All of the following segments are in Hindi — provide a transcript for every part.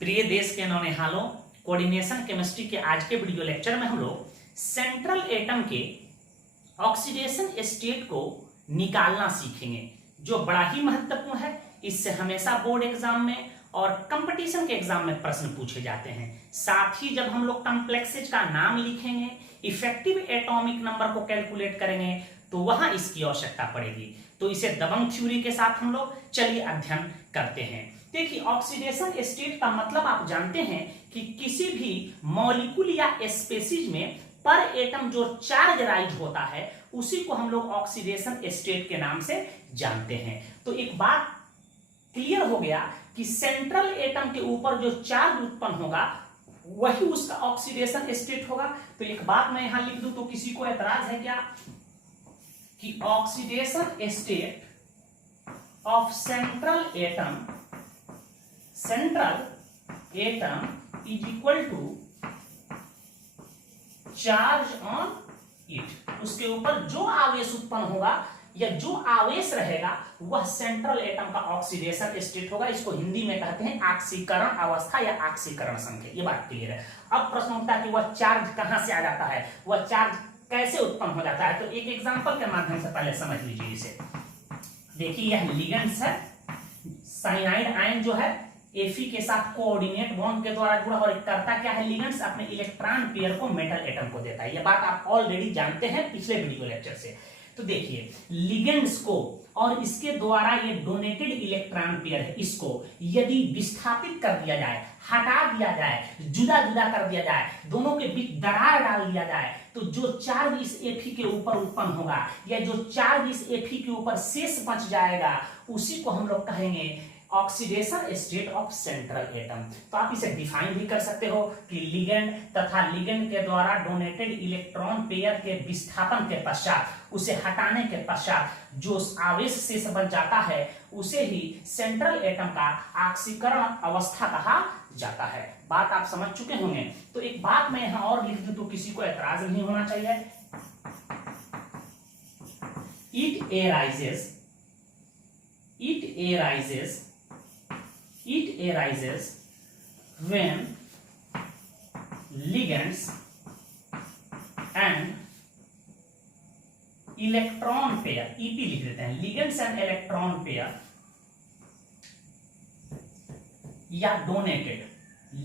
प्रिय देश के नौनिहालों, कोऑर्डिनेशन केमिस्ट्री के आज के वीडियो लेक्चर में हम लोग सेंट्रल एटम के ऑक्सीडेशन स्टेट को निकालना सीखेंगे, जो बड़ा ही महत्वपूर्ण है। इससे हमेशा बोर्ड एग्जाम में और कंपटीशन के एग्जाम में प्रश्न पूछे जाते हैं। साथ ही जब हम लोग कॉम्प्लेक्सेज का नाम लिखेंगे, इफेक्टिव एटॉमिक नंबर को कैलकुलेट करेंगे, तो वहां इसकी आवश्यकता पड़ेगी। तो इसे दबंग थ्योरी के साथ हम लोग चलिए अध्ययन करते हैं। देखिए, ऑक्सीडेशन स्टेट का मतलब आप जानते हैं कि किसी भी मॉलिक्यूल या स्पेसीज में पर एटम जो चार्ज राइज होता है उसी को हम लोग ऑक्सीडेशन स्टेट के नाम से जानते हैं। तो एक बात क्लियर हो गया कि सेंट्रल एटम के ऊपर जो चार्ज उत्पन्न होगा वही उसका ऑक्सीडेशन स्टेट होगा। तो एक बात मैं यहां लिख दूं तो किसी को एतराज है क्या कि oxidation state of central atom is equal to charge on it. उसके ऊपर जो आवेश उत्पन्न होगा या जो आवेश रहेगा वह सेंट्रल एटम का ऑक्सीडेशन स्टेट होगा। इसको हिंदी में कहते हैं आक्सीकरण अवस्था या आक्सीकरण संख्या। ये बात क्लियर है। अब प्रश्न उठता है कि वह चार्ज कहां से आ जाता है, वह चार्ज कैसे उत्पन्न हो जाता है। तो एक एग्जांपल के माध्यम से पहले समझ लीजिए इसे। देखिए, यह लिगेंड्स है। साइनाइड आयन जो है Fe के साथ कोऑर्डिनेट बॉन्ड के द्वारा जुड़ा, और करता क्या है, लिगेंड्स अपने इलेक्ट्रॉन पेयर को मेटल एटम को देता है। यह बात आप ऑलरेडी जानते हैं पिछले वीडियो लेक्चर से। तो देखिए, लिगेंड्स को और इसके द्वारा ये डोनेटेड इलेक्ट्रॉन पेयर है, इसको यदि विस्थापित कर दिया जाए, हटा दिया जाए, जुदा जुदा कर दिया जाए, दोनों के बीच दरार डाल दिया जाए, तो जो चार्ज इस Fe के ऊपर उत्पन्न होगा या जो चार्ज इस Fe के ऊपर शेष बच जाएगा उसी को हम लोग कहेंगे oxidation state of central atom. तो आप इसे डिफाइन भी कर सकते हो कि लिगेंड तथा लिगेंड के द्वारा डोनेटेड इलेक्ट्रॉन पेयर के विस्थापन के पश्चात, उसे हटाने के पश्चात जो आवेश शेष बच जाता है उसे ही सेंट्रल एटम का आक्सीकरण अवस्था कहा जाता है। बात आप समझ चुके होंगे। तो एक बात मैं यहां और लिख दूं तो किसी को एतराज नहीं होना चाहिए। It arises when ligands and electron pair, EP लिख देते हैं, ligands and electron pair या donated,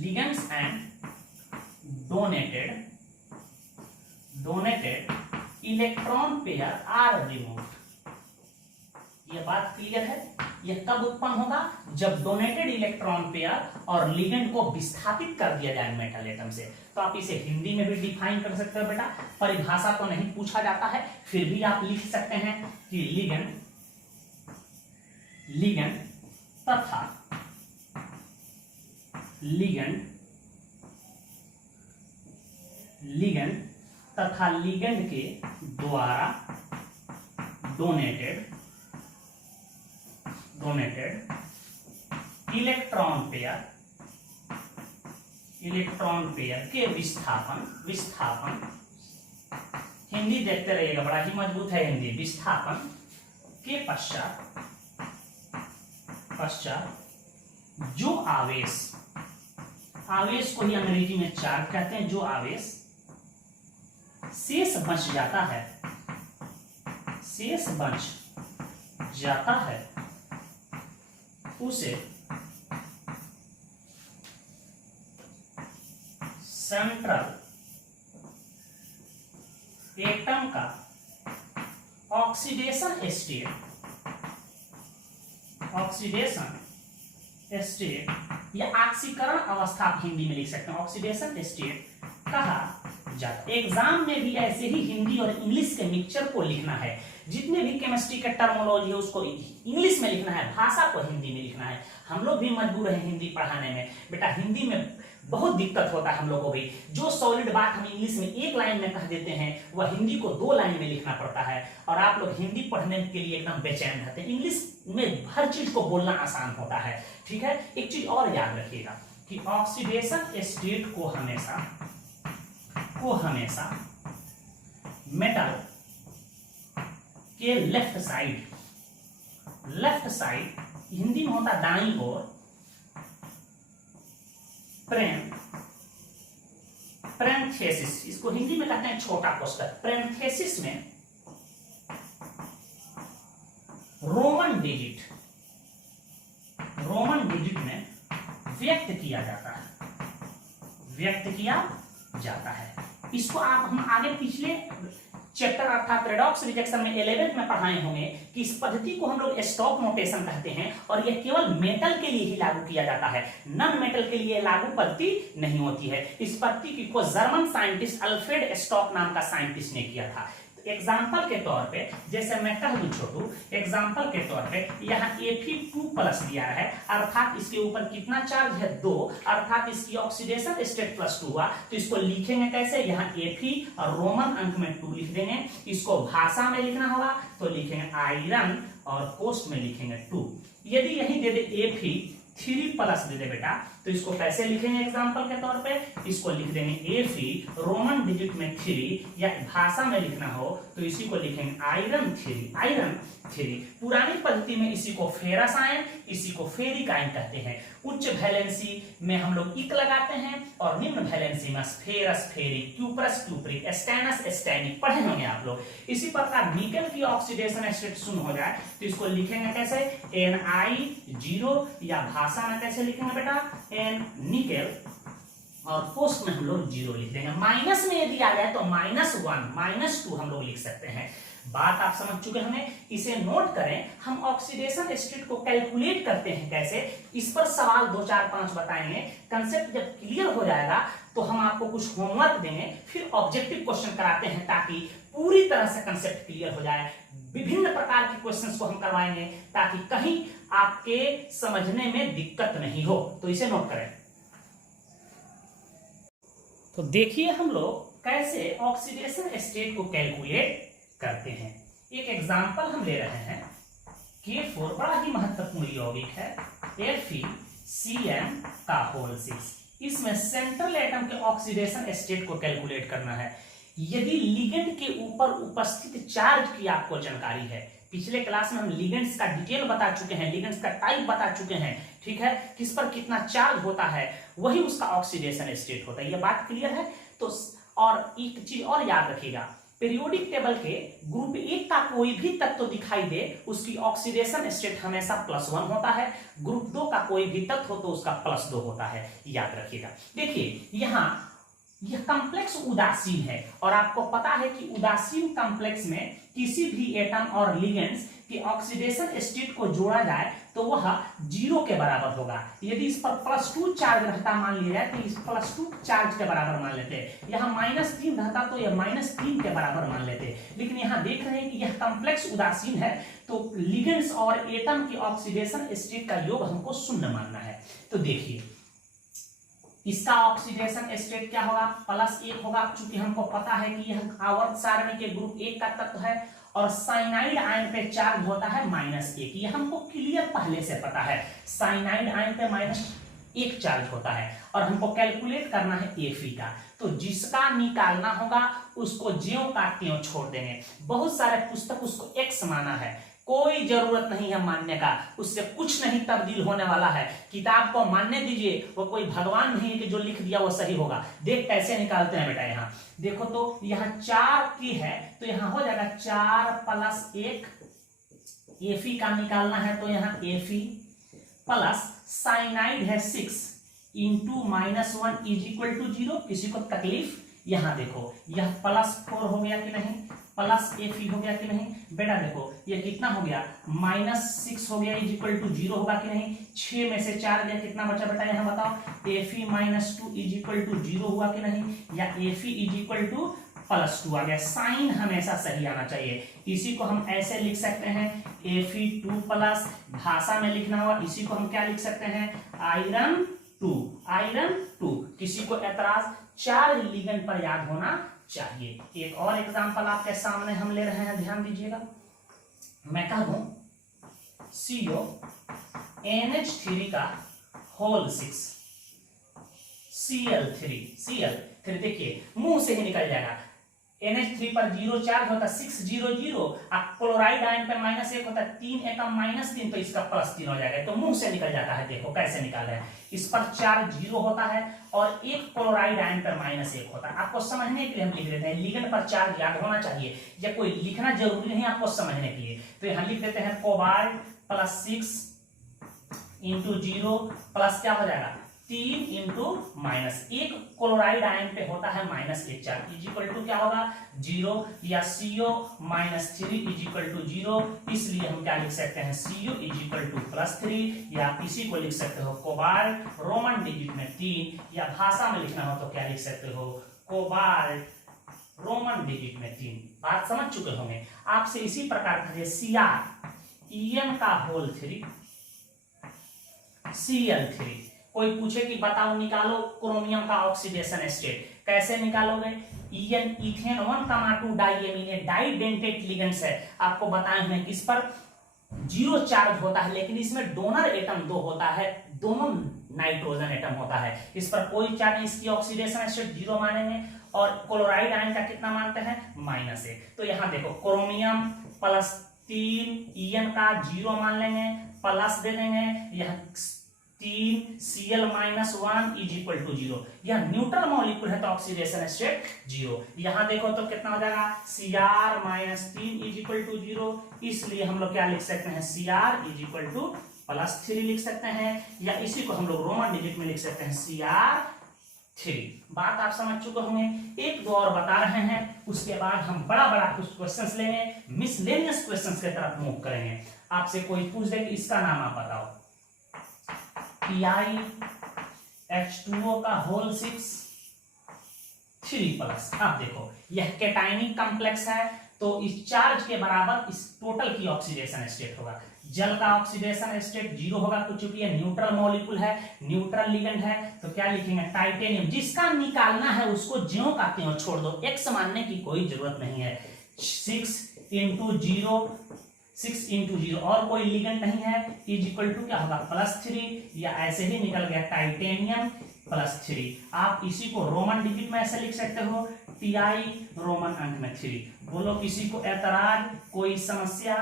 ligands and donated electron pair are removed। यह बात क्लियर है। यह कब उत्पन्न होगा, जब डोनेटेड इलेक्ट्रॉन पेयर और लिगेंड को विस्थापित कर दिया जाए मेटल एटम से। तो आप इसे हिंदी में भी डिफाइन कर सकते हो बेटा। परिभाषा तो नहीं पूछा जाता है, फिर भी आप लिख सकते हैं कि लिगेंड तथा लिगेंड के द्वारा डोनेटेड इलेक्ट्रॉन पेयर के विस्थापन हिंदी देखते रहिएगा, बड़ा ही मजबूत है हिंदी। विस्थापन के पश्चात जो आवेश को ही अंग्रेजी में चार्ज कहते हैं, जो आवेश शेष बच जाता है उसे सेंट्रल एटम का ऑक्सीडेशन स्टेट या आक्सीकरण अवस्था आप हिंदी में लिख सकते हैं, ऑक्सीडेशन स्टेट कहा जाता है। एग्जाम में भी ऐसे ही हिंदी और इंग्लिश के मिक्सचर को लिखना है। जितने भी केमिस्ट्री के टर्मोलॉजी है उसको इंग्लिश में लिखना है, भाषा को हिंदी में लिखना है। हम लोग भी मजबूर हैं हिंदी पढ़ाने में बेटा। हिंदी में बहुत दिक्कत होता है हम लोगों को भी। जो सॉलिड बात हम इंग्लिश में एक लाइन में कह देते हैं वह हिंदी को 2 लाइन में लिखना पड़ता है, और आप लोग हिंदी पढ़ने के लिए एकदम बेचैन रहते हैं। इंग्लिश में हर चीज को बोलना आसान होता है, ठीक है। एक चीज और याद रखिएगा कि ऑक्सीडेशन स्टेट को हमेशा मेटल के लेफ्ट साइड हिंदी में होता दाईं ओर, पैरेंथेसिस, इसको हिंदी में कहते हैं छोटा कोष्ठक। पैरेंथेसिस में रोमन डिजिट में व्यक्त किया जाता है। इसको हम आगे पिछले चैप्टर अर्थात रेडॉक्स रिजेक्शन में 11th में पढ़ाए होंगे कि इस पद्धति को हम लोग स्टॉक नोटेशन कहते हैं और यह केवल मेटल के लिए ही लागू किया जाता है, नॉन मेटल के लिए लागू पद्धति नहीं होती है। इस पद्धति को जर्मन साइंटिस्ट अल्फ्रेड स्टॉक नाम का साइंटिस्ट ने किया था। एग्जाम्पल के तौर पे जैसे मैं कह दूं छोटू, एग्जाम्पल के तौर पे यहाँ Fe2+ दिया है, अर्थात इसके ऊपर कितना चार्ज है 2, अर्थात इसकी ऑक्सीडेशन स्टेट +2 हुआ। तो इसको लिखेंगे कैसे, यहाँ Fe और रोमन अंक में 2 लिख देंगे। इसको भाषा में लिखना होगा तो लिखेंगे आयरन और कोष्ठ में लिखेंगे 2। यदि यही दे दे Fe3+ दे दे बेटा तो इसको कैसे लिखेंगे एग्जाम्पल के तौर पे, इसको लिख देंगे Fe रोमन डिजिट में 3, या भाषा में लिखना हो तो इसी को लिखेंगे आयरन 3। पुरानी पद्धति में इसी को फेरस आयन, इसी को फेरिक आयन कहते हैं। उच्च वैलेंसी में हम लोग इक लगाते हैं और निम्न वैलेंसी में ferrous ferric, cuprous cupric, stannous stannic पढ़े होंगे आप लोग। इसी प्रकार निकल की ऑक्सीडेशन स्टेट शून्य हो जाए तो इसको लिखेंगे कैसे, Ni0, या भाषा में कैसे लिखेंगे बेटा N निकेल, और पोस्ट में हम लोग 0 लिख देंगे। माइनस में यदि आ जाए तो -1 -2 हम लोग लिख सकते हैं। बात आप समझ चुके होंगे, इसे नोट करें। हम ऑक्सीडेशन स्टेट को कैलकुलेट करते हैं कैसे, इस पर सवाल 2 4 5 बताएंगे। कंसेप्ट जब क्लियर हो जाएगा तो हम आपको कुछ होमवर्क देंगे, फिर ऑब्जेक्टिव क्वेश्चन कराते हैं ताकि पूरी तरह से कंसेप्ट क्लियर हो जाए। विभिन्न प्रकार के क्वेश्चंस को हम करवाएंगे ताकि कहीं आपके समझने में दिक्कत नहीं हो। तो इसे नोट करें। तो देखिए हम लोग कैसे ऑक्सीडेशन स्टेट को कैलकुलेट करते हैं। एक एग्जांपल हम ले रहे हैं, K4 बड़ा ही महत्वपूर्ण यौगिक है, FeCN का होल 6। इसमें सेंट्रल एटम के ऑक्सीडेशन स्टेट को कैलकुलेट करना है। यदि लिगेंड के ऊपर उपस्थित चार्ज की आपको जानकारी है, पिछले क्लास में हम लिगेंड्स का डिटेल बता चुके हैं, लिगेंड्स का टाइप बता चुके हैं, ठीक है, किस पर कितना चार्ज होता है, वही उसका ऑक्सीडेशन स्टेट होता है। ये बात क्लियर है। तो और एक चीज और याद रखिएगा, पीरियोडिक टेबल के ग्रुप 1 का कोई भी तत्व तो दिखाई दे उसकी ऑक्सीडेशन स्टेट हमेशा +1 होता है, ग्रुप 2 का कोई भी तत्व हो तो उसका +2 होता है, याद रखिएगा। देखिए यहाँ यह कॉम्प्लेक्स उदासीन है और आपको पता है कि उदासीन कॉम्प्लेक्स में किसी भी एटम और लिगेंड्स की ऑक्सीडेशन स्टेट को जोड़ा जाए तो वह 0 के बराबर होगा। यदि इस पर +2 चार्ज रहता मान लिया जाए तो इस +2 चार्ज के बराबर मान लेते हैं। यहाँ -3 रहता तो यह -3 के बराबर मान लेते। लेकिन यहाँ देख रहे हैं कि यह कॉम्प्लेक्स उदासीन है तो लिगेंड्स और एटम की ऑक्सीडेशन स्टेट का योग हमको शून्य मानना है। तो देखिए इसका ऑक्सीडेशन स्टेट क्या होगा, +1 होगा, क्योंकि हमको पता है कि यह आवर्त सारणी के ग्रुप 1 का तत्व है और साइनाइड आयन पे चार्ज होता है -1। ये हमको क्लियर पहले से पता है, साइनाइड आयन पे -1 चार्ज होता है और हमको कैलकुलेट करना है Fe का। तो जिसका निकालना होगा उसको ज्यों का त्यों छोड़ देंगे। बहुत सारे पुस्तक उसको X माना है, कोई जरूरत नहीं है मानने का, उससे कुछ नहीं तब्दील होने वाला है। किताब को मानने दीजिए, वो कोई भगवान नहीं है कि जो लिख दिया वो सही होगा। देख कैसे निकालते हैं बेटा, यहाँ देखो तो यहाँ 4 की है तो यहाँ हो जाएगा 4 + 1 Fe का निकालना है तो यहाँ Fe प्लस साइनाइड है 6 × -1 = 0। किसी को तकलीफ, यहाँ देखो यह +4 हो गया कि नहीं, प्लस Fe हो गया कि नहीं बेटा, देखो ये कितना हो गया -6 हो गया = 0 होगा कि नहीं। 6 में से 4 गया, कितना बचा बेटा यहाँ बताओ, Fe -2 = 0 हुआ कि नहीं, या Fe +2 आ गया। साइन हमेशा सही आना चाहिए। इसी को हम ऐसे लिख सकते हैं Fe2+, भाषा में लिखना होगा, इसी को हम क्या लिख सकते हैं, आयरन 2। किसी को एतराज, चार्ज लिगेंड पर याद होना चाहिए। एक और एग्जांपल आपके सामने हम ले रहे हैं, ध्यान दीजिएगा। मैं कह दूं CONH3 का होल 6 Cl3 देखिए मुंह से ही निकल जाएगा। NH3 पर 0 चार्ज होता है 600, और क्लोराइड आयन पे -1 होता है 3 एकम -3, तो इसका +3 हो जाएगा। तो मुंह से निकल जाता है, देखो कैसे निकाल रहे हैं। इस पर चार्ज 0 होता है और एक क्लोराइड आयन पर -1 होता है। आपको समझने के लिए हम लिख देते हैं, लिगेंड पर चार्ज याद होना चाहिए, या कोई लिखना जरूरी नहीं आपको समझने के लिए। तो यहाँ लिख देते हैं कोबाल्ट +6 × 0 प्लस क्या हो जाएगा 3 × -1 क्लोराइड आयन पे होता है -1 चार्ज, इज इक्वल टू क्या होगा 0, या CO -3 इज इक्वल टू 0। इसलिए हम क्या लिख सकते हैं CO इज इक्वल टू +3, या इसी को लिख सकते हो कोबाल्ट रोमन डिजिट में 3, या भाषा में लिखना हो तो क्या लिख सकते हो कोबाल्ट रोमन डिजिट में 3। बात समझ चुके होंगे। आपसे इसी प्रकार का Cr En का होल 3 Cl3, कोई पूछे कि बताओ निकालो क्रोमियम का ऑक्सीडेशन स्टेट, कैसे निकालोगे। En इथेन 1,2 डाइएमीनेट डाइडेंटेट लिगेंड्स है, आपको बताए हैं किस पर 0 चार्ज होता है, लेकिन इसमें डोनर एटम 2 होता है, दोनों नाइट्रोजन एटम होता है। इस पर कोई चार्ज, इसकी ऑक्सीडेशन स्टेट 0 मानेंगे, और क्लोराइड आयन का कितना मानते हैं -1। तो यहाँ देखो क्रोमियम +3 En का 0 मान लेंगे, प्लस दे देंगे, यह 3 Cl -1 इज इक्वल टू 0। यह न्यूट्रल मॉलिक्यूल है तो ऑक्सीडेशन स्टेट 0। यहां देखो तो कितना हो जाएगा Cr -3 इज इक्वल टू 0। इसलिए हम लोग क्या लिख सकते हैं Cr इज इक्वल टू +3 लिख सकते हैं, या इसी को हम लोग रोमन डिजिट में लिख सकते हैं Cr3। बात आप समझ चुके होंगे। एक दो और बता रहे हैं, उसके बाद हम बड़ा बड़ा कुछ क्वेश्चंस लेंगे, मिसलेनियस क्वेश्चंस की तरफ मूव करेंगे। आपसे कोई पूछ दे कि इसका नाम आप बताओ, PiH2O का होल 6 3+। अब देखो यह कैटायनिक कॉम्प्लेक्स है, तो इस चार्ज के बराबर इस टोटल की ऑक्सीडेशन स्टेट होगा। जल का ऑक्सीडेशन स्टेट 0 होगा, तो चूंकि ये न्यूट्रल मॉलिक्यूल है, न्यूट्रल लिगेंड है, तो क्या लिखेंगे टाइटेनियम। जिसका निकालना है उसको ज्यों का त्यों छोड़ दो, x मानने की कोई जरूरत नहीं है। 6 × 0 और कोई लिगेंड नहीं है, इज इक्वल टू क्या होगा +3, या ऐसे ही निकल गया टाइटेनियम +3। आप इसी को रोमन डिजिट में ऐसे लिख सकते हो Ti रोमन अंक में 3। बोलो किसी को एतराज, कोई समस्या।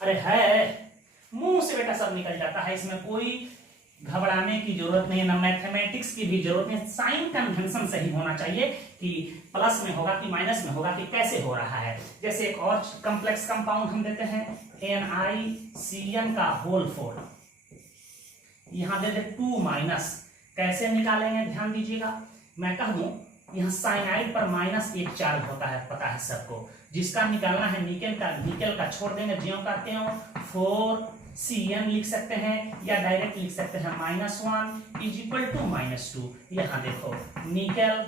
अरे है, मुंह से बेटा सब निकल जाता है, इसमें कोई घबराने की जरूरत नहीं है, ना मैथमेटिक्स की भी जरूरत नहीं। साइन कन्वेंशन सही होना चाहिए कि प्लस में होगा कि माइनस में होगा कि कैसे हो रहा है। जैसे एक और कॉम्प्लेक्स कंपाउंड हम देते हैं NiCN का होल 4, यहां दे दे 2-, कैसे निकालेंगे ध्यान दीजिएगा। मैं कह दूं यहाँ साइनाइड पर -1 चार्ज होता है, पता है सबको। जिसका निकालना है निकेल का छोड़ देंगे, ज्यों का त्यों 4CN लिख सकते हैं, या डायरेक्ट लिख सकते हैं -1 इज इक्वल टू -2। यहाँ देखो निकेल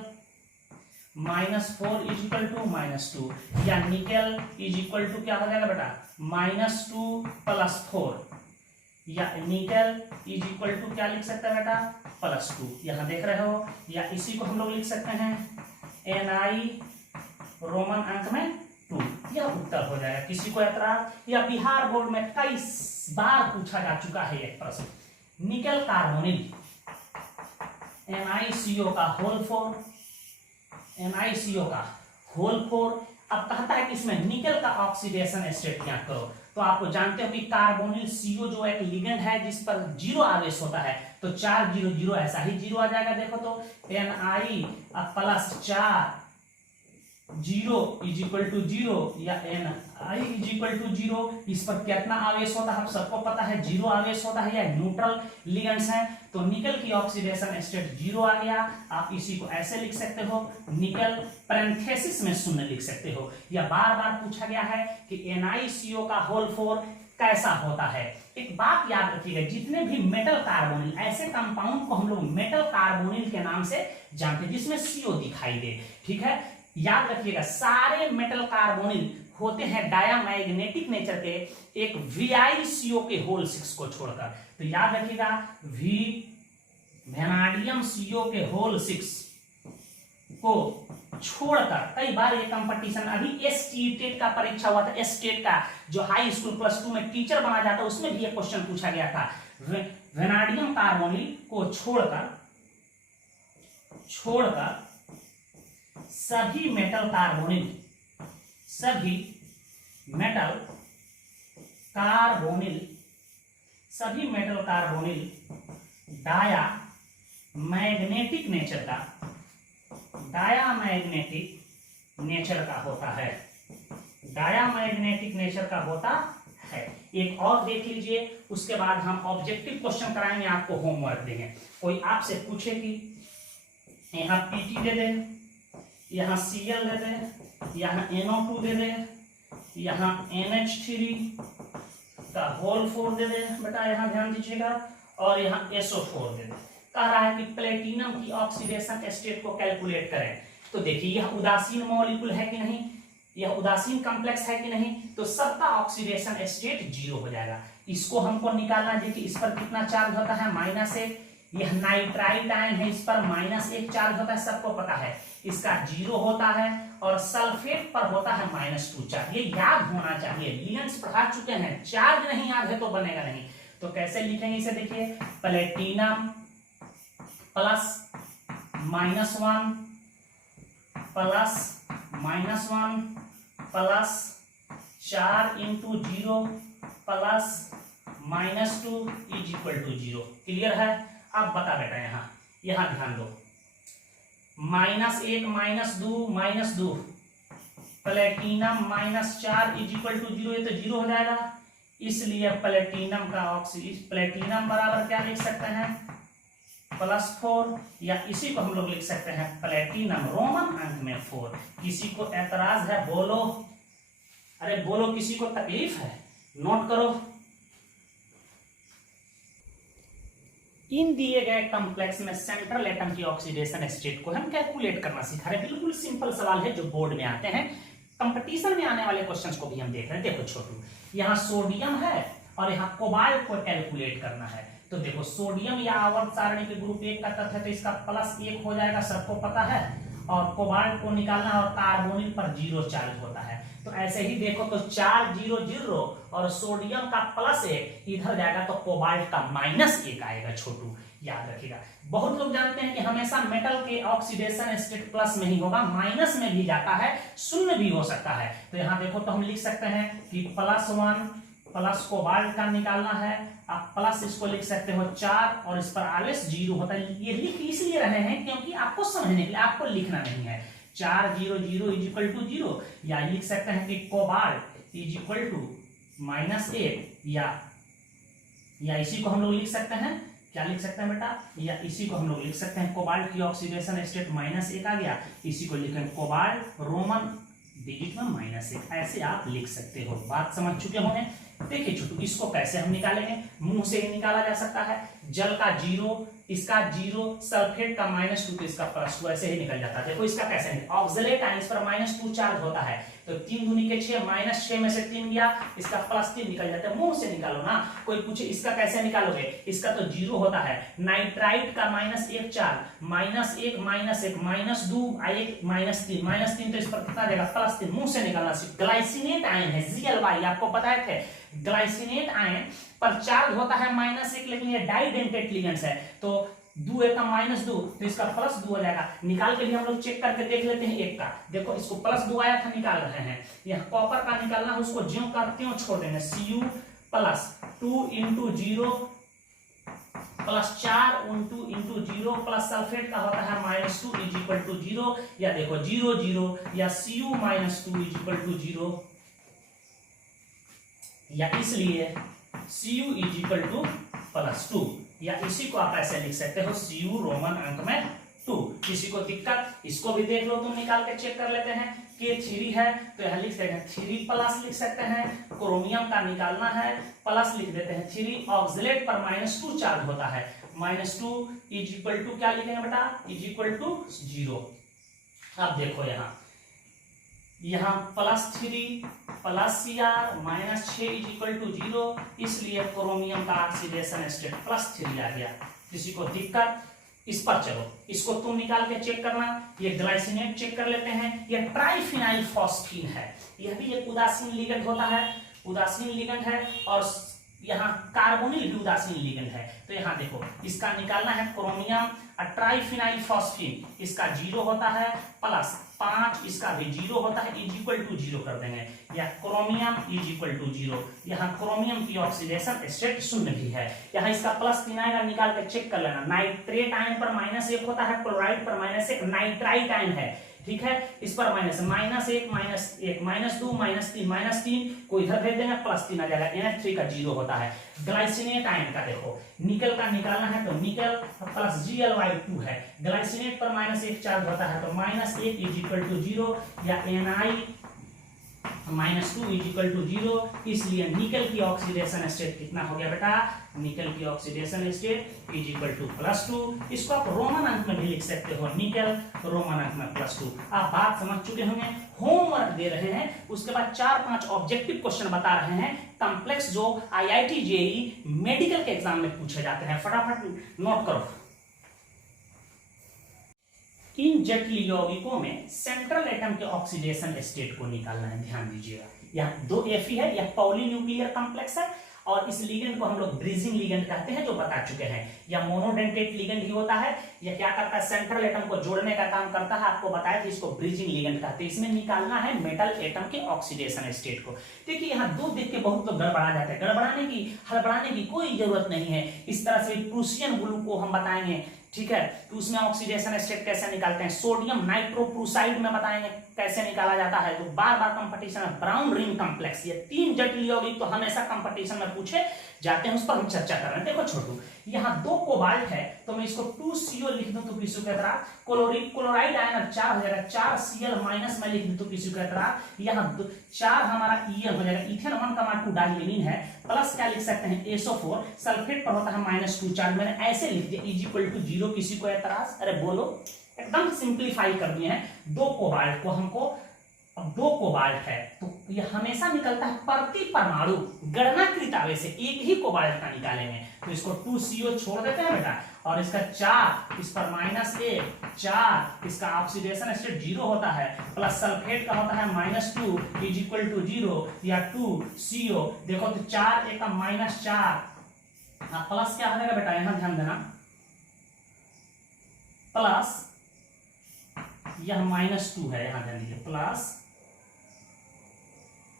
-4 इज इक्वल टू -2, या निकेल इज इक्वल टू क्या हो जाएगा बेटा -2 + 4, या निकेल इज इक्वल टू क्या लिख सकते हैं बेटा +2। यहाँ देख रहे हो, या इसी को हम लोग लिख सकते हैं Ni रोमन अंक में 2। यह उत्तर हो जाएगा। किसी को एतराज। या बिहार बोर्ड में कई बार पूछा जा चुका है एक प्रश्न, निकेल कार्बोनिल NiCO का होल 4, NiCO का होल 4। अब कहता है कि इसमें निकेल का ऑक्सीडेशन स्टेट क्या करो, तो आपको जानते हो कि कार्बोनिल CO जो एक लिगेंड है जिस पर 0 आवेश होता है, तो 4 0 0 ऐसा ही 0 आ जाएगा। देखो तो Ni +4 0 इज इक्वल टू 0, या Ni इज इक्वल टू 0। इस पर कितना आवेश होता है आप सबको पता है, 0 आवेश होता है, या न्यूट्रल लिगेंड्स हैं, तो निकेल की ऑक्सीडेशन स्टेट 0 आ गया। आप इसी को ऐसे लिख सकते हो, निकेल पैरेंथेसिस में 0 लिख सकते हो। या बार बार पूछा गया है कि NiCO का होल 4 कैसा होता है। एक बात याद रखिएगा, जितने भी मेटल कार्बोनिल, ऐसे कंपाउंड को हम लोग मेटल कार्बोनिल के नाम से जानते हैं जिसमें CO दिखाई दे, ठीक है। याद रखिएगा सारे मेटल कार्बोनिल होते हैं डायामैग्नेटिक नेचर के, एक ViCO के होल 6 को छोड़कर। तो याद रखिएगा वेनाडियम CO के होल 6 को छोड़कर, कई बार ये कंपटीशन, अभी टेट का परीक्षा हुआ था, टेट का जो हाई स्कूल +2 में टीचर बना जाता है, उसमें भी ये क्वेश्चन पूछा गया था। वेनाडियम कार्बोनिल को छोड़कर सभी मेटल कार्बोनिल सभी मेटल कार्बोनिल डायामैग्नेटिक नेचर का होता है। डायामैग्नेटिक नेचर का होता है। एक और देख लीजिए, उसके बाद हम ऑब्जेक्टिव क्वेश्चन कराएंगे, आपको होमवर्क देंगे। कोई आपसे पूछे कि यहाँ Pt दे दे, यहाँ Cl दे दे, यहाँ NO2 दे दे, यहाँ NH3 का होल 4 दे दे, बेटा यहाँ ध्यान दीजिएगा, और यहाँ SO4 दे दे। कह रहा है कि प्लेटिनम की ऑक्सीडेशन स्टेट को कैलकुलेट करें। तो देखिए यह उदासीन मॉलिक्यूल है कि नहीं, यह उदासीन कॉम्प्लेक्स है कि नहीं, तो सबका ऑक्सीडेशन स्टेट 0 हो जाएगा। इसको हमको निकालना है। देखिए इस पर कितना चार्ज होता है, -1। यह नाइट्राइट आयन है, इस पर -1 चार्ज होता है, सबको पता है। इसका 0 होता है, और सल्फेट पर होता है -2 चार्ज। ये याद होना चाहिए, लिगेंड्स पढ़ा चुके हैं, चार्ज नहीं याद है तो बनेगा नहीं। तो कैसे लिखेंगे इसे, देखिए platinum plus -1 plus -1 plus 4 into 0 plus -2 is equal to 0। Clear है? अब बता बेटा, यहाँ ध्यान दो, -1 -2 प्लेटिनम -4 इज इक्वल टू 0, ये तो 0 हो जाएगा। इसलिए प्लेटिनम का प्लेटिनम बराबर क्या लिख सकते हैं, +4, या इसी को हम लोग लिख सकते हैं प्लेटिनम रोमन अंक में 4। किसी को एतराज है बोलो, अरे बोलो, किसी को तकलीफ है, नोट करो। इन दिए गए कॉम्प्लेक्स में सेंट्रल एटम की ऑक्सीडेशन स्टेट को हम कैलकुलेट करना सीखा रहे। बिल्कुल सिंपल सवाल है जो बोर्ड में आते हैं, कंपटीशन में आने वाले क्वेश्चंस को भी हम देख रहे हैं। देखो छोटू, यहाँ सोडियम है और यहाँ कोबाल्ट को कैलकुलेट करना है। तो देखो सोडियम या आवर्त सारणी के ग्रुप 1 का तत्व है, तो इसका +1 हो जाएगा, सबको पता है। और कोबाल्ट को निकालना है, और कार्बोनिल पर 0 चार्ज होता है। तो ऐसे ही देखो, तो 4 0 0 और सोडियम का +1 इधर जाएगा, तो कोबाल्ट का -1 आएगा। छोटू याद रखिएगा। बहुत लोग जानते हैं कि हमेशा मेटल के ऑक्सीडेशन स्टेट प्लस में ही होगा, माइनस में भी जाता है, शून्य भी हो सकता है। तो यहाँ देखो, तो हम लिख सकते हैं कि +1 प्लस कोबाल्ट का निकालना है, आप प्लस इसको लिख सकते हो 4, और इस पर ऑलवेज 0 होता है। ये लिख इसलिए रहे हैं क्योंकि आपको समझने के लिए, आपको लिखना नहीं है। 4 0 0 इज इक्वल टू 0, या लिख सकते हैं कि कोबाल्ट इज इक्वल टू -1, या इसी को हम लोग लिख सकते हैं, क्या लिख सकते हैं बेटा, या इसी को हम लोग लिख सकते हैं कोबाल्ट की ऑक्सीडेशन स्टेट -1 आ गया, इसी को लिखें कोबाल्ट रोमन डिजिट में -1। ऐसे आप लिख सकते हो। बात समझ चुके होंगे। देखिए छोटू, इसको कैसे हम निकालेंगे, मुंह से ही निकाला जा सकता है। जल का 0, इसका 0, सल्फेट का -2, तो इसका +2, ऐसे ही निकल जाता है। देखो इसका कैसे निकल, ऑक्सलेट आयन इस पर -2 चार्ज होता है, तो 3 दूनी के 6, -6 में से 3 गया, इसका +3 निकल जाता है। मुंह से निकालो ना। कोई पूछे इसका कैसे निकालोगे, इसका तो 0 होता है। नाइट्राइट का -1 चार्ज, -1 -1 -2 -3 तो इस पर कितना देगा, +3। मुंह से निकालना सीख। ग्लाइसिनेट आयन है, Gly, आपको पता थे, ग्लाइसिनेट आयन पर चार्ज होता है -1, लेकिन ये डाइडेंटेट लिगेंड्स है, तो 2 × -2, तो इसका +2 हो जाएगा। निकाल के भी हम लोग चेक करके देख लेते हैं एक का। देखो इसको +2 आया था, निकाल रहे हैं। यह कॉपर का निकालना है, उसको ज्यों का त्यों छोड़ देंगे। Cu + 2 × 0 + 4 × 0 प्लस सल्फेट का होता है -2 इज इक्वल टू 0, या देखो 0 0, या Cu -2 इज इक्वल टू 0, या इसलिए Cu इज इक्वल टू +2, या इसी को आप ऐसे लिख सकते हो Cu रोमन अंक में 2। किसी को दिक्कत, इसको भी देख लो, तुम निकाल के चेक कर लेते हैं। K3 है तो यहां लिख सकते हैं 3+ लिख सकते हैं। क्रोमियम का निकालना है, प्लस लिख देते हैं 3। ऑक्सलेट पर -2 चार्ज होता है, -2 इज इक्वल टू क्या लिखेंगे बेटा, इज इक्वल टू 0। अब देखो यहाँ +3 plus Cr -6 is equal to 0, इसलिए क्रोमियम का ऑक्सीडेशन स्टेट +3 आ गया। किसी को दिक्कत, इस पर चलो, इसको तुम निकाल के चेक करना। ये ग्लाइसिनेट चेक कर लेते हैं। ये ट्राइफिनाइल फॉस्फीन है, यह भी एक उदासीन लिगेंड होता है, उदासीन लिगेंड है, और यहाँ कार्बोनिल भी उदासीन लिगेंड है, तो यहाँ देखो इसका निकालना है क्रोमियम ट्राइफिनाइल फॉस्फीन, इसका 0 होता है प्लस 5, इसका भी 0 होता है, इज इक्वल टू 0 कर देंगे, या क्रोमियम इज इक्वल टू 0। यहाँ क्रोमियम की ऑक्सीडेशन स्टेट शून्य भी है, यहाँ इसका प्लस 3 आएगा, निकाल के चेक कर लेना। नाइट्रेट आयन पर -1 होता है, क्लोराइड पर -1, नाइट्राइट आयन है, ठीक है, इस पर -1 -1 -2 -3 को इधर भेज देंगे, +3 आ जाएगा, NH3 का 0 होता है। ग्लाइसिनेट आयन का देखो निकल का निकालना है, तो निकल प्लस Gly2 है, ग्लाइसिनेट पर -1 चार्ज होता है, तो -1 इज इक्वल टू 0, या Ni -2 इज इक्वल टू 0, इसलिए निकल की ऑक्सीडेशन स्टेट कितना हो गया बेटा, निकल की oxidation state is equal to +2। इसको आप रोमन अंक में भी लिख सकते हो, निकल रोमन अंक में +2। आप बात समझ चुके होंगे। होमवर्क दे रहे हैं, उसके बाद 4-5 ऑब्जेक्टिव क्वेश्चन बता रहे हैं कॉम्प्लेक्स, जो IIT JEE मेडिकल के एग्जाम में पूछे जाते हैं, फटाफट नोट करो। इन जटिल यौगिकों में सेंट्रल एटम के ऑक्सीडेशन स्टेट को निकालना है, ध्यान दीजिएगा। यहाँ 2 Fe है, यह पॉलीन्यूक्लियर कॉम्प्लेक्स है, और इस लिगेंड को हम लोग ब्रिजिंग लिगेंड कहते हैं, जो बता चुके हैं। या मोनोडेंटेट लिगेंड ही होता है, या क्या करता है, सेंट्रल एटम को जोड़ने का काम करता है, आपको बताया कि इसको ब्रिजिंग लिगेंड कहते हैं। इसमें निकालना है मेटल एटम के ऑक्सीडेशन स्टेट को। देखिए यहाँ 2 देख के बहुत लोग गड़बड़ा जाते हैं, हड़बड़ाने की कोई जरूरत नहीं है। इस तरह से प्रूसियन ग्लू को हम बताएंगे, ठीक है, तो उसमें ऑक्सीडेशन स्टेट कैसे निकालते हैं, सोडियम नाइट्रोप्रूसाइड में बताएंगे कैसे निकाला जाता है। तो बार-बार कंपटीशन में ब्राउन रिंग कॉम्प्लेक्स, ये 3 जटिल यौगिक तो हमेशा कंपटीशन में पूछे जाते हैं, उस पर हम चर्चा कर रहे हैं। देखो छोटू, यहाँ 2 कोबाल्ट है, तो मैं इसको 2CO लिख दूं तो किसु के तरह, क्लोराइड आयन 4 हो जाएगा, 4Cl माइनस में लिख दूं तो किसु के तरह, यहाँ 4 हमारा EN हो जाएगा, इथेन 1,2 डाइलेनिन है, प्लस क्या लिख सकते हैं SO4, सल्फेट पर होता है -2 चार्ज, मैंने ऐसे लिख दिया इज इक्वल टू 0, किसी को एतराज, अरे बोलो, एकदम सिंप्लीफाई कर दिए हैं। 2 कोबाल्ट को हमको, अब 2 कोबाल्ट है तो यह हमेशा निकलता है प्रति परमाणु गणनाकृत आवेश से एक ही कोबाल्ट का निकालेंगे, तो इसको 2CO छोड़ देते हैं बेटा, और इसका 4, इस पर -1 4, इसका ऑक्सीडेशन स्टेट 0 होता है, प्लस सल्फेट का होता है -2 इज इक्वल टू 0, या 2CO। देखो तो 4 एक -4, प्लस क्या हो जाएगा बेटा, यहां ध्यान देना, प्लस यह -2 है, यहां ध्यान दीजिए, प्लस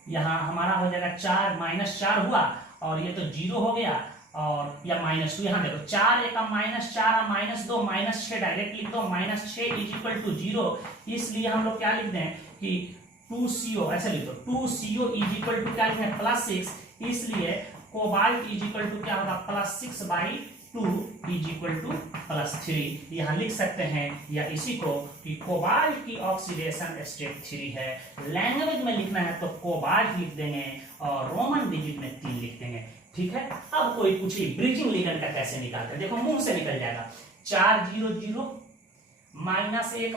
यहां हमारा हो जाएगा 4 -4 हुआ, और ये तो 0 हो गया, और या -2, यहां देखो 4 एक -4 -2 -6 डायरेक्ट लिख दो, -6 इज इक्वल टू 0, इसलिए हम लोग क्या लिख दें कि 2CO, ऐसे लिख दो 2CO इज इक्वल टू क्या लिख दें +6, इसलिए कोबाल्ट इज इक्वल टू क्या होगा +6/2 इज इक्वल टू +3, यहां लिख सकते हैं, या इसी को कि कोबाल्ट की ऑक्सीडेशन स्टेट 3 है। लैंग्वेज में लिखना है तो कोबाल्ट लिख देंगे, और रोमन डिजिट में 3 लिख देंगे, ठीक है। अब कोई पूछे ब्रिजिंग लिगेंड का कैसे निकालते हैं, देखो मुंह से निकल जाएगा, 4 0 0 -1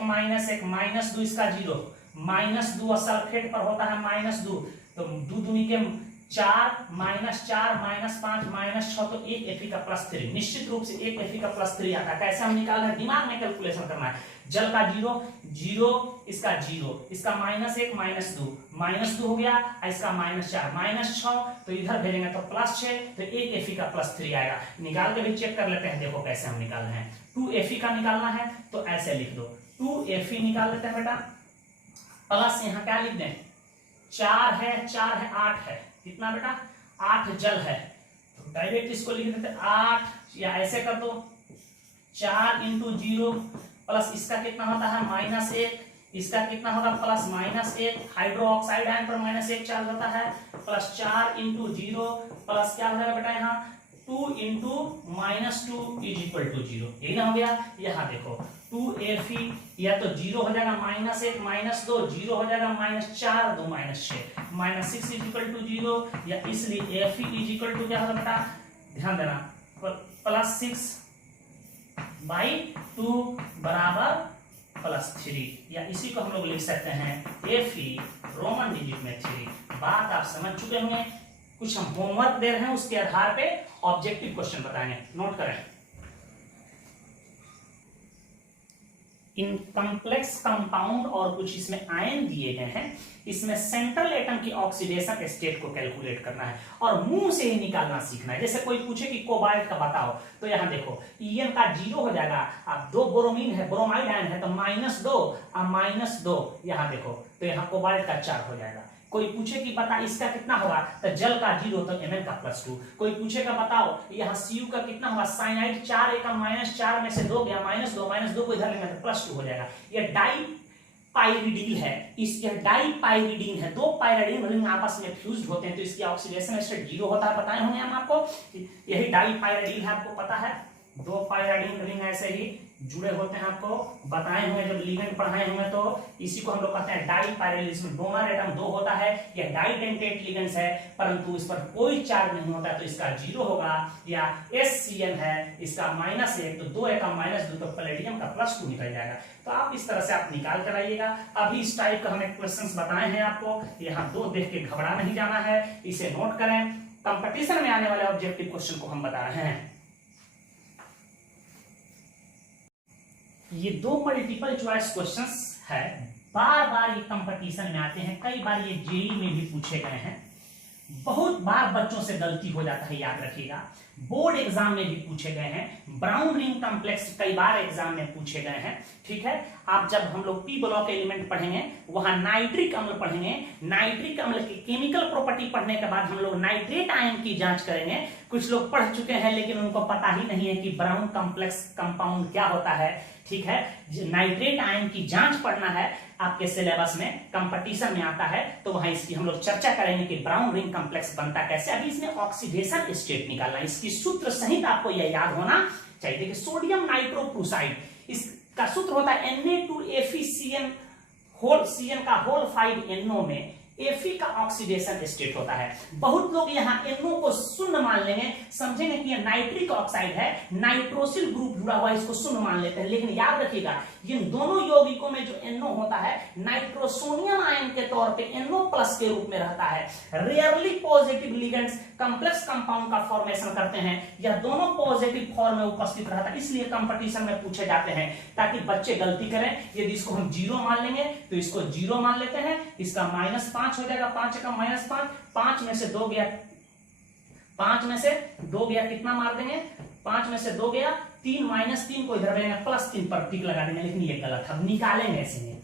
-2, इसका 0 -2, सल्फेट पर होता है -2, तो 2 दूनी के 4 -4 -5 -6, तो 1 Fe का +3, निश्चित रूप से 1 Fe का +3 आता है। कैसे हम निकाल रहे हैं, दिमाग में कैलकुलेशन करना है। जल का 0 0, इसका 0, इसका -1 -2 हो गया, इसका -4 -6, तो इधर भेजेंगे तो +6, तो 1 Fe का +3 आएगा। निकाल के भी चेक कर लेते हैं, देखो कैसे हम निकाल रहे हैं। 2 Fe का निकालना है तो ऐसे लिख दो, 2 Fe निकाल लेते हैं बेटा, प्लस यहाँ क्या लिख दें, 4 है 8 है, कितना बेटा 8 जल है, तो डायरेक्ट इसको लिख देते 8, या ऐसे कर दो 4 × 0, प्लस इसका कितना होता है -1, इसका कितना होगा +-1, हाइड्रो ऑक्साइड आयन पर -1 चार्ज होता है, प्लस 4 × 0, प्लस क्या हो जाएगा बेटा यहाँ 2 × -2 इज इक्वल टू 0, यही ना हो गया। यहाँ देखो 2 Fe, या तो 0 हो जाएगा -1 -2, 0 हो जाएगा -4 2 -6 -6 इज इक्वल टू 0, या इसलिए Fe इज इक्वल टू क्या होगा बेटा, ध्यान देना, +6/2 बराबर +3, या इसी को हम लोग लिख सकते हैं Fe रोमन डिजिट में 3। बात आप समझ चुके होंगे। कुछ हम होमवर्क दे रहे हैं, उसके आधार पे ऑब्जेक्टिव क्वेश्चन बताएंगे, नोट करें। इन कॉम्प्लेक्स कंपाउंड और कुछ इसमें आयन दिए गए हैं, इसमें सेंट्रल एटम की ऑक्सीडेशन स्टेट को कैलकुलेट करना है और मुंह से ही निकालना सीखना है। जैसे कोई पूछे कि कोबाल्ट का बताओ, तो यहाँ देखो En का 0 हो जाएगा। अब 2 ब्रोमीन है, ब्रोमाइड आयन है, तो -2 और -2 यहाँ देखो, तो यहाँ कोबाल्ट का 4 हो जाएगा। कोई पूछे कि बता इसका कितना होगा, तो जल का 0 तो Mn का +2। कोई पूछेगा बताओ यहाँ Cu का कितना होगा, साइनाइड 4 का -4 में से 2 गया, -2 को इधर लेंगे तो +2 हो जाएगा। ये डाई पाइरिडीन है, इस यह डाई पाइरिडीन है, 2 पाइरिडीन रिंग आपस में फ्यूज्ड होते हैं तो इसकी ऑक्सीडेशन स्टेट 0 होता है। बताए होंगे हम आपको, यही डाई पाइरिडीन है, आपको पता है। 2 पाइरिडीन रिंग ऐसे ही जुड़े होते हैं, आपको बताए होंगे जब लिगेंड पढ़ाए होंगे, तो इसी को हम लोग कहते हैं डाई पाइरिडीन। इसमें डोनर एटम 2 होता है, यह डाइडेंटेट लिगेंड्स है, परंतु इस पर कोई चार्ज नहीं होता तो इसका 0 होगा। या SCN है, इसका -1, तो 2 का -2 तो पैलेडियम का +2 निकल जाएगा। तो आप इस तरह से आप निकाल कर आइएगा। अभी इस टाइप का हमने क्वेश्चंस बताए हैं आपको, यहाँ 2 देख के घबरा नहीं जाना है, इसे नोट करें। कंपटीशन में आने वाले ऑब्जेक्टिव क्वेश्चन को हम बता रहे हैं। ये 2 मल्टीपल चॉइस क्वेश्चंस है, बार बार ये कंपटीशन में आते हैं, कई बार ये जेईई में भी पूछे गए हैं, बहुत बार बच्चों से गलती हो जाता है, याद रखिएगा। बोर्ड एग्जाम में भी पूछे गए हैं, ब्राउन रिंग कॉम्प्लेक्स कई बार एग्जाम में पूछे गए हैं, ठीक है। आप जब हम लोग पी ब्लॉक एलिमेंट पढ़ेंगे, वहां नाइट्रिक अम्ल पढ़ेंगे, नाइट्रिक अम्ल की केमिकल प्रॉपर्टी पढ़ने के बाद हम लोग नाइट्रेट आयन की जांच करेंगे। कुछ लोग पढ़ चुके हैं लेकिन उनको पता ही नहीं है कि ब्राउन कॉम्प्लेक्स कंपाउंड क्या होता है, ठीक है। नाइट्रेट आयन की जांच पढ़ना है, आपके सिलेबस में कंपटीशन में आता है, तो वहां इसकी हम लोग चर्चा करेंगे कि ब्राउन रिंग कॉम्प्लेक्स बनता कैसे। अभी इसमें ऑक्सीडेशन स्टेट निकालना, इसकी सूत्र सहित आपको यह याद होना चाहिए। देखिए सोडियम नाइट्रोक्लोराइड, इसका सूत्र होता है Na2FeCN CN का होल 5 NO में Fe का ऑक्सीडेशन स्टेट होता है। बहुत लोग यहाँ NO को शून्य मान लेंगे, समझेंगे कि यह नाइट्रिक ऑक्साइड है, नाइट्रोसिल ग्रुप जुड़ा हुआ है, इसको शून्य मान लेते हैं। लेकिन याद रखिएगा इन दोनों यौगिकों में जो NO होता है नाइट्रोसोनियम आयन के तौर पे NO+ के रूप में रहता है। Rarely positive ligands complex compound का फॉर्मेशन करते हैं, यह दोनों पॉजिटिव फॉर्म में उपस्थित रहता है, इसलिए कंपटीशन में पूछे जाते हैं ताकि बच्चे गलती करें। यदि इसको हम 0 मान लेंगे तो इसको 0 मान लेते हैं, इसका -5 हो जाएगा, 5 का -5, 5 में से 2 गया, 5 में से 2 गया, कितना मार देंगे, 5 में से 2 गया, 3 -3 को इधर लेंगे, +3 पर टिक लगा देंगे, लेकिन ये गलत है, निकालेंगे ऐसे में।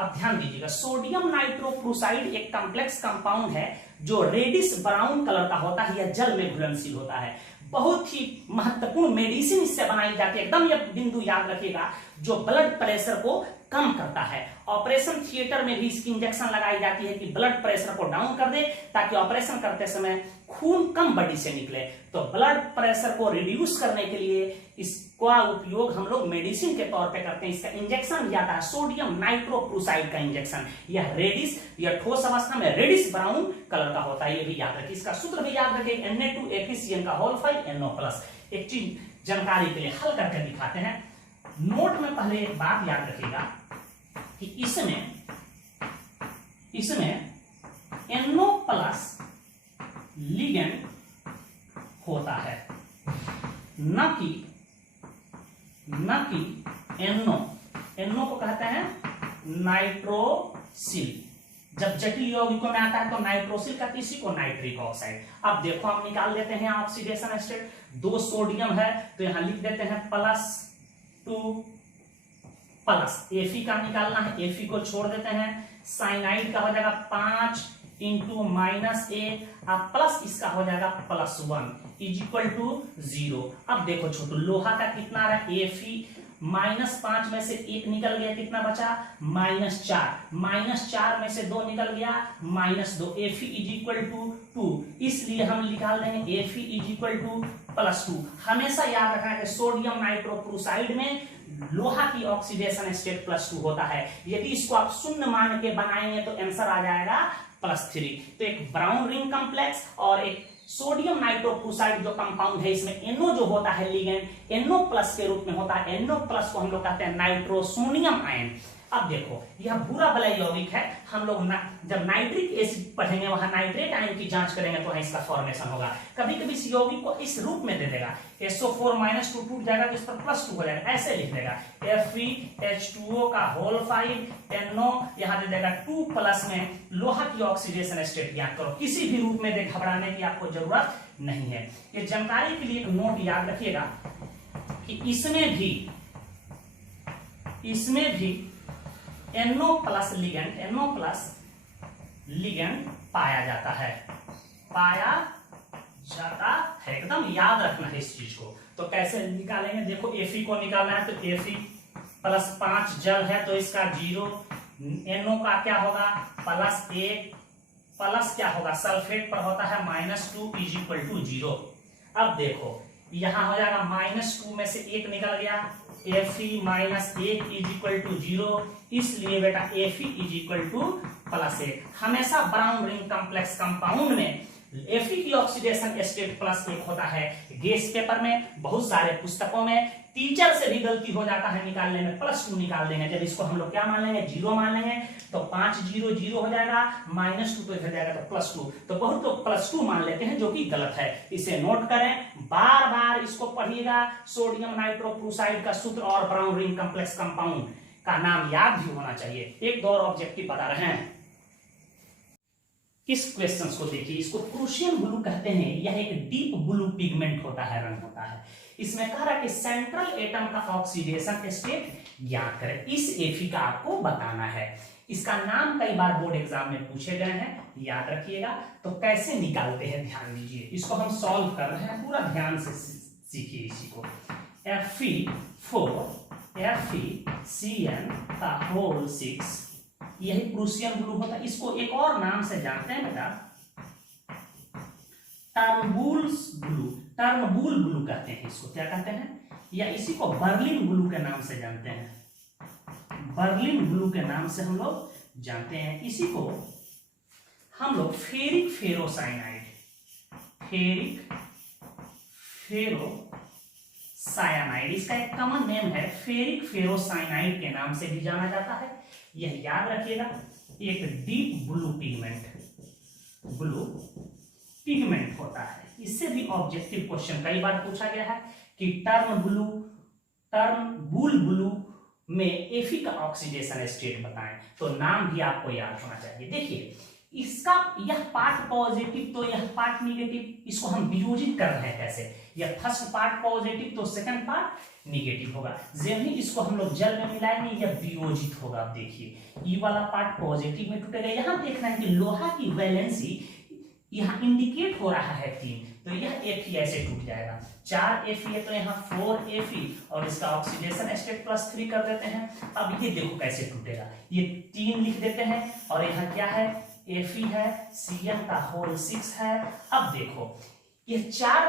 अब ध्यान दीजिएगा, सोडियम नाइट्रोक्लोराइड एक कॉम्प्लेक्स कंपाउंड है जो रेडिश ब्राउन कलर का होता है, यह जल में घुलनशील होता है। बहुत ही महत्वपूर्ण मेडिसिन इससे बनाई जाती है, एकदम ये बिंदु याद रखिएगा, जो ब्लड प्रेशर को कम करता है। ऑपरेशन थिएटर में भी इसकी इंजेक्शन लगाई जाती है कि ब्लड प्रेशर को डाउन कर दे, ताकि ऑपरेशन करते समय खून कम बॉडी से निकले। तो ब्लड प्रेशर को रिड्यूस करने के लिए इसका उपयोग हम लोग मेडिसिन के तौर पे करते हैं। इसका इंजेक्शन भी आता है सोडियम नाइट्रोक्लोराइड का इंजेक्शन, यह रेडिश, यह ठोस अवस्था में रेडिश ब्राउन कलर का होता है, ये भी याद रखिए। इसका सूत्र भी याद रखिए, Na2FeCN का होल 5 NO+। एक चीज जानकारी के लिए हल करके दिखाते हैं। नोट में पहले एक बात याद रखिएगा कि इसमें NO+ लिगेंड होता है, न कि NO को कहते हैं नाइट्रोसिल। जब जटिल यौगिकों में आता है तो नाइट्रोसिल का, किसी को नाइट्रिक ऑक्साइड। अब देखो हम निकाल देते हैं ऑक्सीडेशन स्टेट। 2 सोडियम है तो यहां लिख देते हैं +2 Fe का निकालना है, Fe को छोड़ देते हैं। साइनाइड का हो जाएगा 5 × -1, अब प्लस इसका हो जाएगा +1 = 0। अब देखो छोटू, लोहा का कितना रहा, Fe -5 में से 1 निकल गया, कितना बचा, -4, -4 में से 2 निकल गया, -2, Fe = 2। इसलिए हम निकाल देंगे Fe = +2। हमेशा याद रखना है कि सोडियम नाइट्रोक्लोराइड में लोहा की ऑक्सीडेशन स्टेट +2 होता है। यदि इसको आप शून्य मान के बनाएंगे तो आंसर आ जाएगा +3। तो एक ब्राउन रिंग कॉम्प्लेक्स और एक सोडियम नाइट्रोक्लोराइड जो कंपाउंड है, इसमें NO जो होता है लिगेंड NO+ के रूप में होता है। NO+ को हम लोग कहते हैं नाइट्रोसोनियम आयन। अब देखो यह भूरा वाला यौगिक है, हम लोग जब नाइट्रिक एसिड पढ़ेंगे वहां नाइट्रेट आयन की जांच करेंगे तो इसका फॉर्मेशन होगा। कभी कभी इस यौगिक को इस रूप में दे देगा, SO4 -2 टूट जाएगा तो इस पर +2 हो जाएगा, ऐसे लिख देगा FeH2O का होल 5 NO, यहां दे देगा 2+ में लोहा की ऑक्सीडेशन स्टेट ज्ञात करो। किसी भी रूप में दे, घबराने की आपको जरूरत नहीं है। ये जानकारी के लिए एक नोट याद रखिएगा कि इसमें भी NO+ लिगेंड पाया जाता है, एकदम याद रखना है इस चीज को। तो कैसे निकालेंगे, देखो Fe को निकालना है तो Fe+5 जल है तो इसका 0, NO का क्या होगा +1, प्लस क्या होगा सल्फेट पर होता है -2 = 0। अब देखो यहां हो जाएगा -2 में से 1 निकल गया, Fe - 1 = 0, इसलिए बेटा Fe +1। हमेशा ब्राउन रिंग कॉम्प्लेक्स कंपाउंड में Fe की ऑक्सीडेशन स्टेट +1 होता है। गेस पेपर में, बहुत सारे पुस्तकों में, टीचर से भी गलती हो जाता है निकालने में, +2 निकाल देंगे। जब इसको हम लोग क्या मान लेंगे 0 मान लेंगे तो 5 0 0 हो जाएगा, -2 तो इधर जाएगा तो +2, तो बहुत तो +2 मान लेते हैं जो कि गलत है। इसे नोट करें, बार बार इसको पढ़िएगा। सोडियम नाइट्रोक्लोराइड का सूत्र और ब्राउन रिंग कॉम्प्लेक्स कंपाउंड का नाम याद भी होना चाहिए। एक दो और ऑब्जेक्टिव बता रहे हैं। इस क्वेश्चन को देखिए, इसको प्रूशियन ब्लू कहते हैं। यह एक डीप ब्लू पिगमेंट होता है, रंग होता है। इसमें कह रहा है कि सेंट्रल एटम का ऑक्सीडेशन स्टेट ज्ञात करें। इस Fe का आपको बताना है। इसका नाम कई बार बोर्ड एग्जाम में पूछे गए हैं, याद रखिएगा। तो कैसे निकालते हैं ध्यान दीजिए, इसको हम सॉल्व कर रहे हैं, पूरा ध्यान से सीखिए इसी को। FeCN का होल 6, यही प्रूशियन ब्लू होता है। इसको एक और नाम से जानते हैं बेटा, टर्नबुल ब्लू कहते हैं। इसको क्या कहते हैं, या इसी को बर्लिन ब्लू के नाम से जानते हैं। बर्लिन ब्लू के नाम से हम लोग जानते हैं। इसी को हम लोग फेरिक फेरोसाइनाइड, इसका एक कॉमन नेम है फेरिक फेरोसाइनाइड के नाम से भी जाना जाता है। यह याद रखिएगा। एक डीप ब्लू पिगमेंट होता है। इससे भी ऑब्जेक्टिव क्वेश्चन कई बार पूछा गया है कि टर्नबुल ब्लू में Fe का ऑक्सीडेशन स्टेट बताएं, तो नाम भी आपको याद होना चाहिए। देखिए इसका यह पार्ट पॉजिटिव तो यह पार्ट निगेटिव, इसको हम वियोजित कर रहे हैं कैसे, यह फर्स्ट पार्ट पॉजिटिव तो सेकंड पार्ट निगेटिव होगा। जब ही इसको हम लोग जल में मिलाएंगे यह वियोजित होगा। आप देखिए ये वाला पार्ट पॉजिटिव में टूटेगा। यहां देखना है कि लोहा की वैलेंसी यहाँ इंडिकेट हो रहा है 3, तो यह Fe ऐसे टूट जाएगा। 4 Fe है तो यहाँ 4 Fe और इसका ऑक्सीडेशन स्टेट +3 कर देते हैं। अब ये देखो कैसे टूटेगा, ये 3 लिख देते हैं और यहाँ क्या है Fe है, Cn का होल 6 है। अब देखो ये 4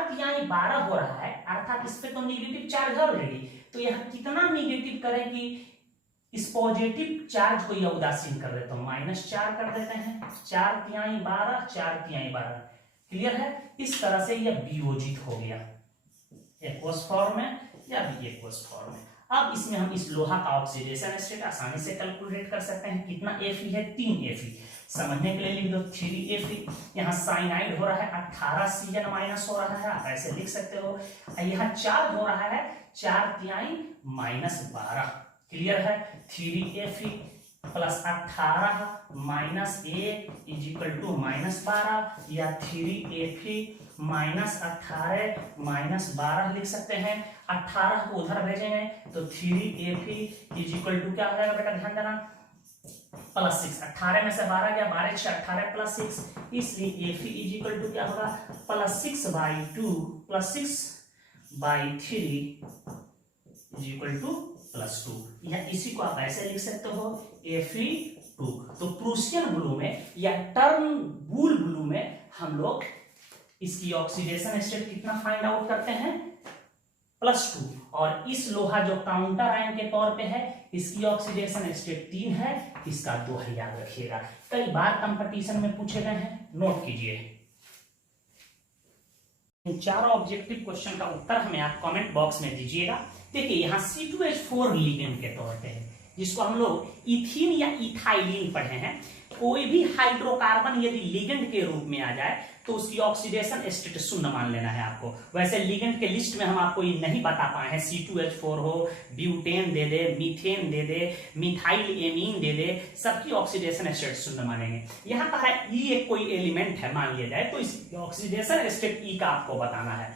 12 हो रहा है, अर्थात इस पे तो निगेटिव चार्ज ऑलरेडी, तो यहाँ कितना निगेटिव करें कि इस पॉजिटिव चार्ज को यह उदासीन कर देता हूं, -4 कर देते हैं। 4 तिहाई 12, 4 तिहाई 12, क्लियर है। इस तरह से यह वियोजित हो गया एक्वस फॉर्म में या भी एक्वस फॉर्म में। अब इसमें हम इस लोहा का ऑक्सीडेशन स्टेट आसानी से कैलकुलेट कर सकते हैं। कितना Fe है 3 Fe, समझने के लिए लिख दो 3 Fe। यहाँ साइनाइड हो रहा है 18 Cn माइनस हो रहा है, आप ऐसे लिख सकते हो। यहाँ चार्ज हो रहा है 4 तिहाई -12, क्लियर है। 3 Fe प्लस 18 माइनस 1 = -12, या 3 Fe माइनस 18 -12 लिख सकते हैं। 18 को उधर भेजेंगे तो 3 Fe क्या हो जाएगा बेटा, ध्यान देना, +6। 18 में से 12 गया, 12 से 18 +6, इसलिए Fe क्या होगा +6/2 +6/3 +2। या इसी को आप ऐसे लिख सकते हो Fe2। तो प्रूशियन ब्लू में या टर्नबुल ब्लू में हम लोग इसकी ऑक्सीडेशन स्टेट कितना फाइंड आउट करते हैं +2, और इस लोहा जो काउंटर आयन के तौर पे है इसकी ऑक्सीडेशन स्टेट 3 है, इसका 2 है, याद रखिएगा। कई बार कंपटीशन में पूछे गए हैं, नोट कीजिए। इन चारों ऑब्जेक्टिव क्वेश्चन का उत्तर हमें आप कमेंट बॉक्स में दीजिएगा। देखिए यहाँ C2H4 लिगेंड के तौर पे है, जिसको हम लोग इथीन या इथाइलिन पढ़े हैं, कोई भी हाइड्रोकार्बन यदि लिगेंड के रूप में आ जाए तो उसकी ऑक्सीडेशन स्टेट शून्य मान लेना है आपको। वैसे लिगेंड के लिस्ट में हम आपको ये नहीं बता पाए हैं, C2H4 हो, ब्यूटेन दे दे, मीथेन दे दे, मिथाइल एमीन दे दे, सबकी ऑक्सीडेशन स्टेट शून्य मानेंगे। यहाँ पर है ई एक कोई एलिमेंट है मान लिया जाए, तो इसकी ऑक्सीडेशन स्टेट ई का आपको बताना है।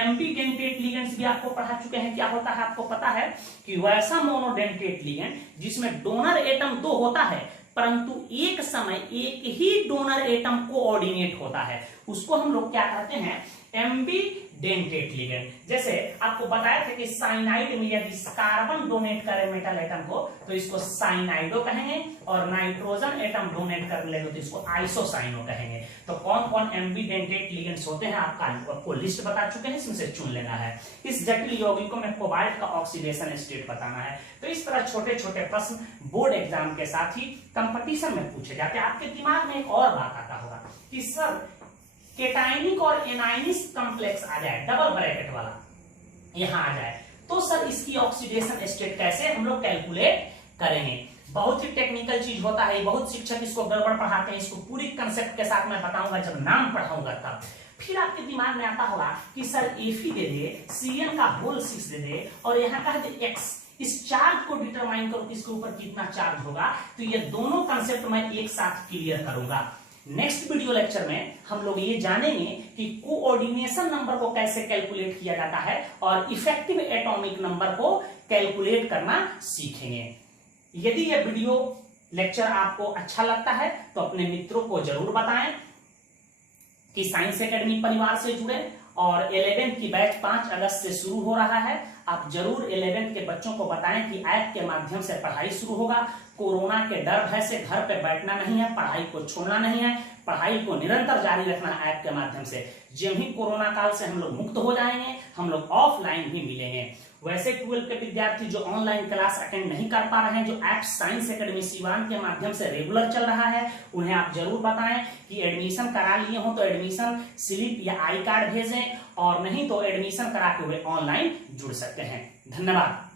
एम्बीडेंटेट लिगेंड्स भी आपको पढ़ा चुके हैं, क्या होता है आपको पता है कि वैसा मोनोडेंटेट लिगेंड जिसमें डोनर एटम 2 होता है परंतु एक समय एक ही डोनर एटम कोऑर्डिनेट होता है, उसको हम लोग क्या कहते हैं, एम्बीडेंटेट लिगेंड। जैसे आपको बताया था कि साइनाइड में यदि कार्बन डोनेट करे मेटल एटम को तो इसको साइनाइडो कहेंगे, और नाइट्रोजन एटम डोनेट कर ले तो इसको आइसोसाइनो कहेंगे। तो कौन कौन एम्बीडेंटेट लिगेंड्स होते हैं आपको लिस्ट बता चुके हैं, इसमें से चुन लेना है। इस जटिल यौगिकों में कोबाल्ट का ऑक्सीडेशन स्टेट बताना है। तो इस तरह छोटे छोटे प्रश्न बोर्ड एग्जाम के साथ ही कंपटीशन में पूछे जाते हैं। आपके दिमाग में एक और बात आता होगा कि सर केटाइनिक और एनाइनिक कॉम्प्लेक्स आ जाए, डबल ब्रैकेट वाला यहां आ जाए, तो सर इसकी ऑक्सीडेशन स्टेट कैसे हम लोग कैलकुलेट करेंगे। बहुत ही टेक्निकल चीज होता है, बहुत शिक्षक इसको गड़बड़ पढ़ाते हैं, इसको पूरी कंसेप्ट के साथ मैं बताऊंगा जब नाम पढ़ाऊंगा तब। फिर आपके दिमाग में आता होगा कि सर Fe दे दे, Cn का होल 6 दे दे और यहाँ कह दे x, इस चार्ज को डिटरमाइन करो कि इसके ऊपर कितना चार्ज होगा। तो ये दोनों कंसेप्ट मैं एक साथ क्लियर करूंगा। नेक्स्ट वीडियो लेक्चर में हम लोग ये जानेंगे कि कोऑर्डिनेशन नंबर को कैसे कैलकुलेट किया जाता है और इफेक्टिव एटॉमिक नंबर को कैलकुलेट करना सीखेंगे। यदि यह वीडियो लेक्चर आपको अच्छा लगता है तो अपने मित्रों को जरूर बताएं कि साइंस एकेडमी परिवार से जुड़े, और 11th की बैच 5 अगस्त से शुरू हो रहा है। आप जरूर 11th के बच्चों को बताएं कि ऐप के माध्यम से पढ़ाई शुरू होगा। कोरोना के डर भय से घर पे बैठना नहीं है, पढ़ाई को छोड़ना नहीं है, पढ़ाई को निरंतर जारी रखना है ऐप के माध्यम से। जब ही कोरोना काल से हम लोग मुक्त हो जाएंगे हम लोग ऑफलाइन ही मिलेंगे। वैसे 12 के विद्यार्थी जो ऑनलाइन क्लास अटेंड नहीं कर पा रहे हैं, जो ऐप साइंस एकेडमी सिवान के माध्यम से रेगुलर चल रहा है, उन्हें आप जरूर बताएं कि एडमिशन करा लिए हो तो एडमिशन स्लिप या आई कार्ड भेजें, और नहीं तो एडमिशन करा के वे ऑनलाइन जुड़ सकते हैं। धन्यवाद।